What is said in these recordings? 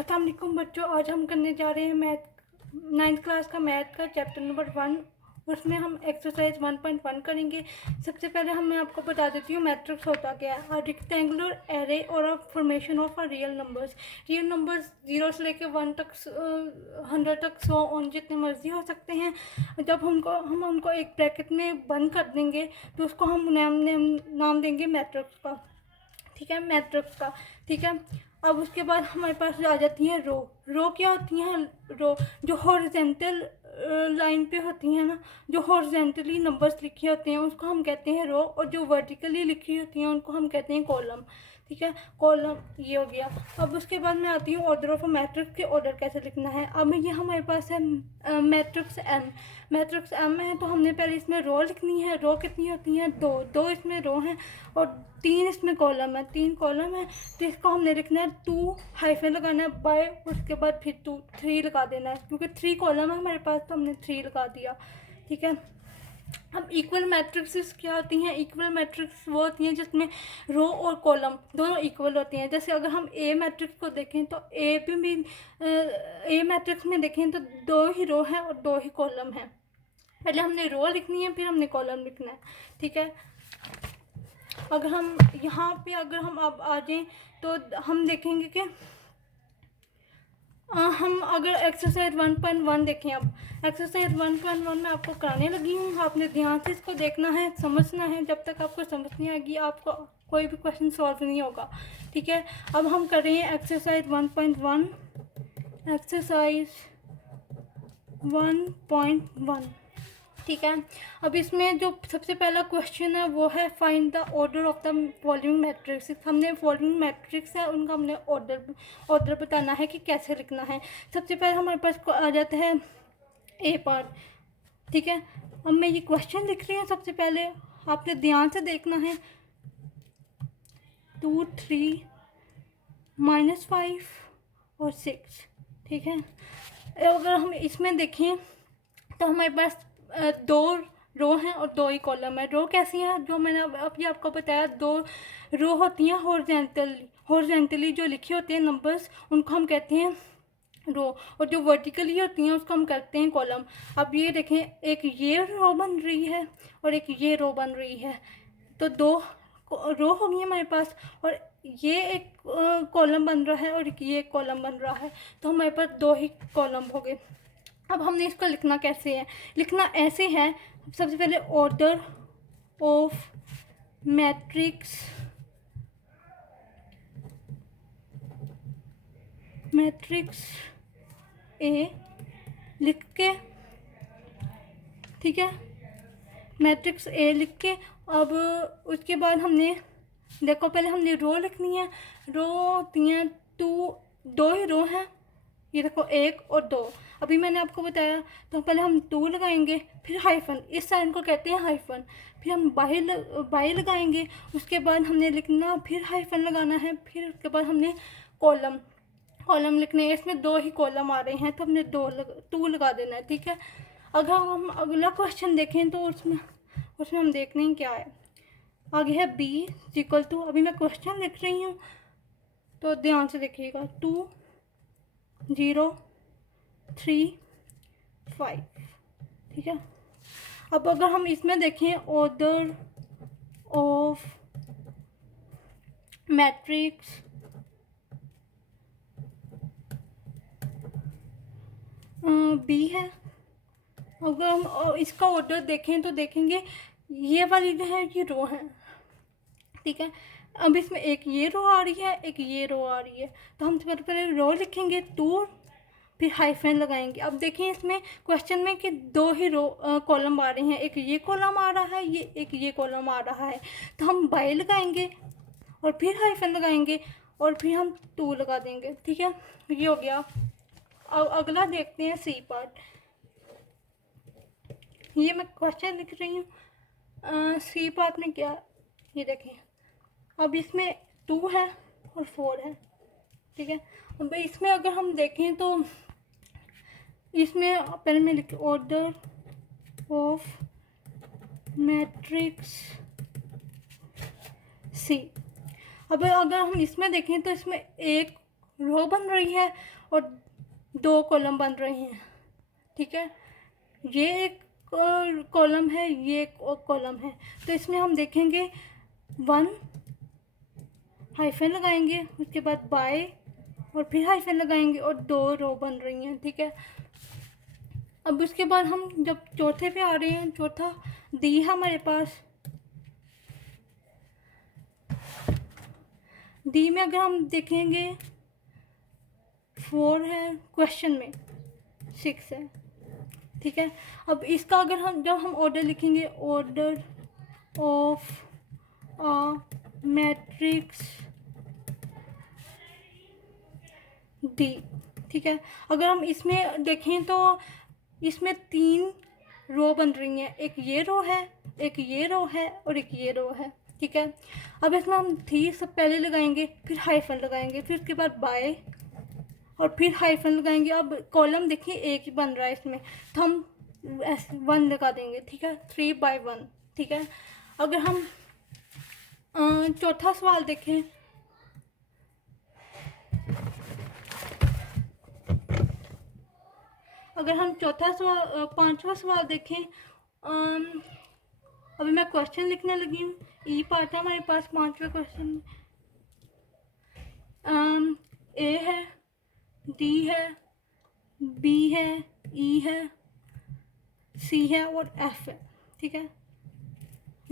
अस्सलाम वालेकुम बच्चों, आज हम करने जा रहे हैं मैथ 9th क्लास का मैथ का चैप्टर नंबर 1। उसमें हम एक्सरसाइज 1.1 करेंगे। सबसे पहले मैं आपको बता देती हूँ मैट्रिक्स होता क्या है। अ रेक्टेंगुलर एरे और a formation of a real numbers. Real numbers 0 से लेकर 1 तक 100 तक 100 ऑन जितने मर्जी हो सकते हैं। जब हम उनको एक ब्रैकेट में बंद कर देंगे तो उसको हम नाम देंगे मैट्रिक्स का। ठीक है, मैट्रिक्स का। ठीक है, अब उसके बाद हमारे पास आ जाती हैं रो। रो क्या होती हैं? रो जो हॉरिजेंटल लाइन पे होती हैं ना, जो हॉरिजेंटली नंबर्स लिखे होते हैं उसको हम कहते हैं रो, और जो वर्टिकली लिखी होती हैं उनको हम कहते हैं कॉलम। ठीक है, कॉलम ये हो गया। अब उसके बाद मैं आती हूँ ऑर्डर ऑफ मैट्रिक्स के ऑर्डर कैसे लिखना है। अब ये हमारे पास है मैट्रिक्स एम। मैट्रिक्स एम है तो हमने पहले इसमें रो लिखनी है। रो कितनी होती हैं? दो इसमें रो हैं और 3 इसमें कॉलम है। 3 कॉलम है तो इसको हमने लिखना है 2 हाइफन लगाना है बाय, उसके बाद फिर 3 लगा देना है, क्योंकि 3 कॉलम है हमारे पास तो हमने 3 लगा दिया। ठीक है, अब इक्वल मैट्रिक्स क्या होती हैं? इक्वल मैट्रिक्स वो होती हैं जिसमें रो और कॉलम दोनों इक्वल होती हैं। जैसे अगर हम ए मैट्रिक्स को देखें तो ए मैट्रिक्स में देखें तो 2 ही रो हैं और 2 ही कॉलम हैं। पहले हमने रो लिखनी है फिर हमने कॉलम लिखना है। ठीक है, अगर हम यहाँ पे अब आ जाएं तो हम देखेंगे कि हम अगर एक्सरसाइज 1.1 देखें। अब एक्सरसाइज 1.1 में आपको कराने लगी हूँ, आपने ध्यान से इसको देखना है, समझना है। जब तक आपको समझ नहीं आएगी आपको कोई भी क्वेश्चन सॉल्व नहीं होगा। ठीक है, अब हम कर रहे हैं एक्सरसाइज 1.1। एक्सरसाइज 1.1। ठीक है, अब इसमें जो सबसे पहला क्वेश्चन है वो है find the order of the following matrix. हमने फॉलोइंग मैट्रिक्स है उनका हमने ऑर्डर बताना है कि कैसे लिखना है। सबसे पहले हमारे पास आ जाता है ए पार्ट। ठीक है, अब मैं ये क्वेश्चन लिख रही हूँ। सबसे पहले आपने ध्यान से देखना है। 2 3 -5 और 6। ठीक है, अगर हम इसमें देखें तो हमारे पास 2 रो हैं और 2 ही कॉलम है। रो कैसी हैं? जो मैंने अभी आपको बताया, 2 रो होती हैं हॉरिजेंटली जो लिखी होती हैं नंबर्स, उनको हम कहते हैं रो, और जो वर्टिकली होती हैं उसको हम कहते हैं कॉलम। अब ये देखें, एक ये रो बन रही है और एक ये रो बन रही है, तो 2 रो हो गई हमारे पास, और ये एक कॉलम बन रहा है और ये एक कॉलम बन रहा है, तो हमारे पास 2 ही कॉलम हो गए। अब हमने इसको लिखना कैसे है? लिखना ऐसे है, सबसे पहले ऑर्डर ऑफ मैट्रिक्स ए लिख के, ठीक है, मैट्रिक्स ए लिख के। अब उसके बाद हमने देखो, पहले हमने रो लिखनी है। रो होती हैं 2 ही रो हैं, ये देखो 1 और 2। अभी मैंने आपको बताया, तो पहले हम 2 लगाएंगे, फिर हाइफन, इस साइन को कहते हैं हाइफन, फिर हम बाई लगाएंगे, उसके बाद हमने लिखना, फिर हाइफन लगाना है, फिर उसके बाद हमने कॉलम लिखने हैं। इसमें 2 ही कॉलम आ रहे हैं तो हमने 2 लगा देना है। ठीक है, अगर हम अगला क्वेश्चन देखें तो उसमें हम देख रहे हैं क्या है। आगे है बी इक्वल टू, अभी मैं क्वेश्चन लिख रही हूँ तो ध्यान से देखिएगा। 2 0 3 5। ठीक है, अब अगर हम इसमें देखें ऑर्डर ऑफ मैट्रिक्स बी है। अगर हम इसका ऑर्डर देखें तो देखेंगे ये वाली जो है ये रो है। ठीक है, अब इसमें एक ये रो आ रही है, एक ये रो आ रही है, तो हम सबसे पहले रो लिखेंगे 2, फिर हाइफन लगाएंगे। अब देखिए इसमें क्वेश्चन में कि 2 ही रो कॉलम आ रहे हैं, एक ये कॉलम आ रहा है, एक ये कॉलम आ रहा है, तो हम बाई लगाएंगे और फिर हाइफन लगाएंगे और फिर हम 2 लगा देंगे। ठीक है, ये हो गया। अब अगला देखते हैं सी पार्ट। ये मैं क्वेश्चन लिख रही हूँ। सी पार्ट में क्या, ये देखें, अब इसमें 2 है और 4 है। ठीक है, अब इसमें अगर हम देखें तो इसमें पहले मैं लिख ऑर्डर ऑफ मैट्रिक्स सी। अब अगर हम इसमें देखें तो इसमें एक रो बन रही है और 2 कॉलम बन रहे हैं, ठीक है। ये एक कॉलम है, ये एक और कॉलम है। तो इसमें हम देखेंगे 1 हाइफन लगाएंगे, उसके बाद बाय और फिर हाइफन लगाएंगे और 2 रो बन रही हैं, ठीक है। अब उसके बाद हम जब चौथे पे आ रहे हैं, चौथा डी है हमारे पास। डी में अगर हम देखेंगे 4 है, क्वेश्चन में 6 है, ठीक है। अब इसका अगर हम जब हम ऑर्डर लिखेंगे, order of a matrix D, ठीक है। अगर हम इसमें देखें तो इसमें 3 रो बन रही हैं, एक ये रो है, एक ये रो है और एक ये रो है, ठीक है। अब इसमें हम 3 सब पहले लगाएंगे, फिर हाइफन लगाएंगे, फिर उसके बाद बाय और फिर हाइफन लगाएंगे। अब कॉलम देखिए एक ही बन रहा है इसमें, तो हम 1 लगा देंगे, ठीक है, 3 by 1, ठीक है। अगर हम चौथा सवाल देखें, अगर हम चौथा सवाल 5वां सवाल देखें, अभी मैं क्वेश्चन लिखने लगी हूँ। ई पार्ट है हमारे पास 5वें क्वेश्चन में। ए है, डी है, बी है, ई है, सी है और एफ है, ठीक है।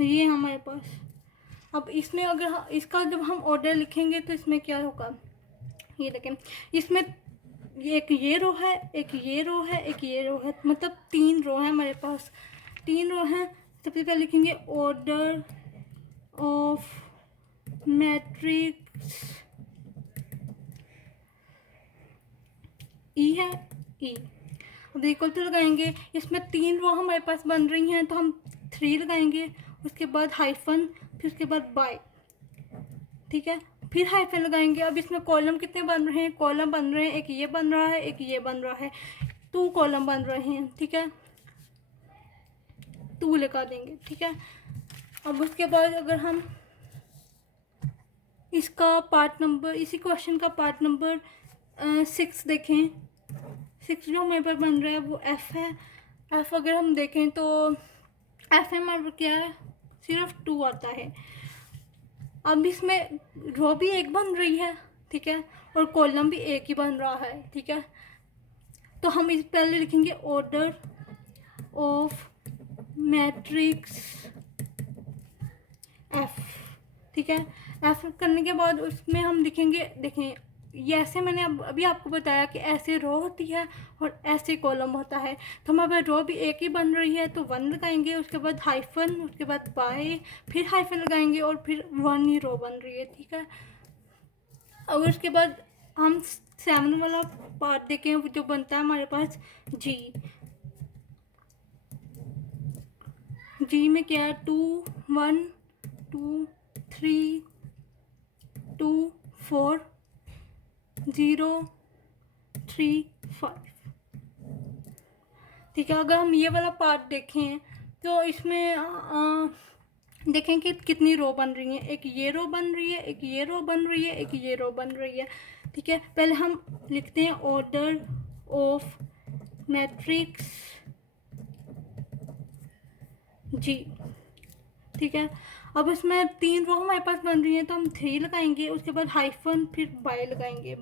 ये हमारे पास। अब इसमें अगर इसका जब हम ऑर्डर लिखेंगे तो इसमें क्या होगा, ये देखें, इसमें एक ये रो है, एक ये रो है, एक ये रो है, मतलब 3 रो है हमारे पास, 3 रो हैं। सबसे पहले लिखेंगे ऑर्डर ऑफ मैट्रिक्स ई है, ई। अब इक्वल टू लगाएंगे, इसमें 3 रो हमारे पास बन रही हैं, तो हम 3 लगाएंगे, उसके बाद हाइफन, फिर उसके बाद बाय, ठीक है, फिर हाइफन लगाएंगे। अब इसमें कॉलम कितने बन रहे हैं, कॉलम बन रहे हैं, एक ये बन रहा है, एक ये बन रहा है, 2 कॉलम बन रहे हैं, ठीक है, 2 लगा देंगे, ठीक है। अब उसके बाद अगर हम इसका पार्ट नंबर, इसी क्वेश्चन का पार्ट नंबर 6 देखें, 6 जो हमारे पास बन रहा है वो एफ़ है। एफ़ अगर हम देखें तो एफ में हमारे क्या है, सिर्फ 2 आता है। अब इसमें रो भी एक बन रही है, ठीक है, और कॉलम भी एक ही बन रहा है, ठीक है। तो हम इस पहले लिखेंगे ऑर्डर ऑफ मैट्रिक्स एफ, ठीक है। एफ करने के बाद उसमें हम लिखेंगे, देखें ये ऐसे मैंने अभी आपको बताया कि ऐसे रो होती है और ऐसे कॉलम होता है। तो हमारे रो भी एक ही बन रही है तो 1 लगाएंगे, उसके बाद हाइफन, उसके बाद बाय, फिर हाइफन लगाएंगे और फिर 1 ही रो बन रही है, ठीक है। और उसके बाद हम 7 वाला पार्ट देखें जो बनता है हमारे पास जी। जी में क्या है, 2 1 2 3 2 4 0 3 5, ठीक है। अगर हम ये वाला पार्ट देखें तो इसमें देखें कि कितनी रो बन रही हैं, एक ये रो बन रही है, एक ये रो बन रही है, एक ये रो बन रही है, ठीक है। पहले हम लिखते हैं ऑर्डर ऑफ मैट्रिक्स जी, ठीक है। अब इसमें 3 रो हमारे पास बन रही हैं तो हम 3 लगाएंगे, उसके बाद हाइफन, फिर बाय लगाएंगे,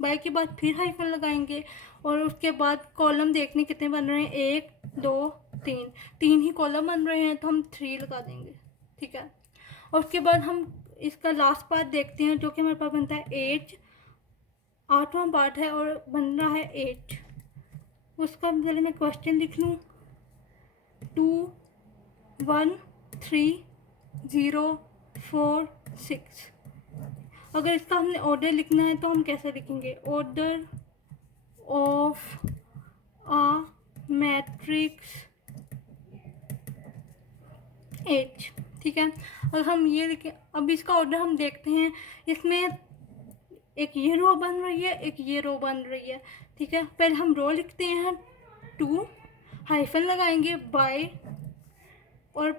बाय के बाद फिर हाइफन लगाएंगे और उसके बाद कॉलम देखने कितने बन रहे हैं, 1 2 3, 3 ही कॉलम बन रहे हैं तो हम 3 लगा देंगे, ठीक है। और उसके बाद हम इसका लास्ट पार्ट देखते हैं जो कि हमारे पास बनता है 8, 8वां पार्ट है और बन रहा है 8। उसका पहले मैं क्वेश्चन लिख लूँ, 2 1 3 0 4 6। अगर इसका हमने ऑर्डर लिखना है तो हम कैसे लिखेंगे, order of a matrix H, ठीक है। और हम ये लिखें, अब इसका ऑर्डर हम देखते हैं, इसमें एक ये रो बन रही है, एक ये रो बन रही है, ठीक है। पहले हम रो लिखते हैं 2, हाइफन लगाएंगे बाय और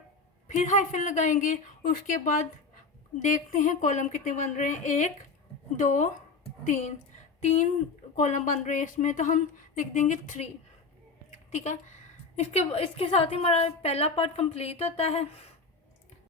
फिर हाइफन लगाएंगे, उसके बाद देखते हैं कॉलम कितने बन रहे हैं, 1 2 3, 3 कॉलम बन रहे हैं इसमें, तो हम लिख देंगे 3। ठीक है, इसके साथ ही हमारा पहला पार्ट कंप्लीट होता है।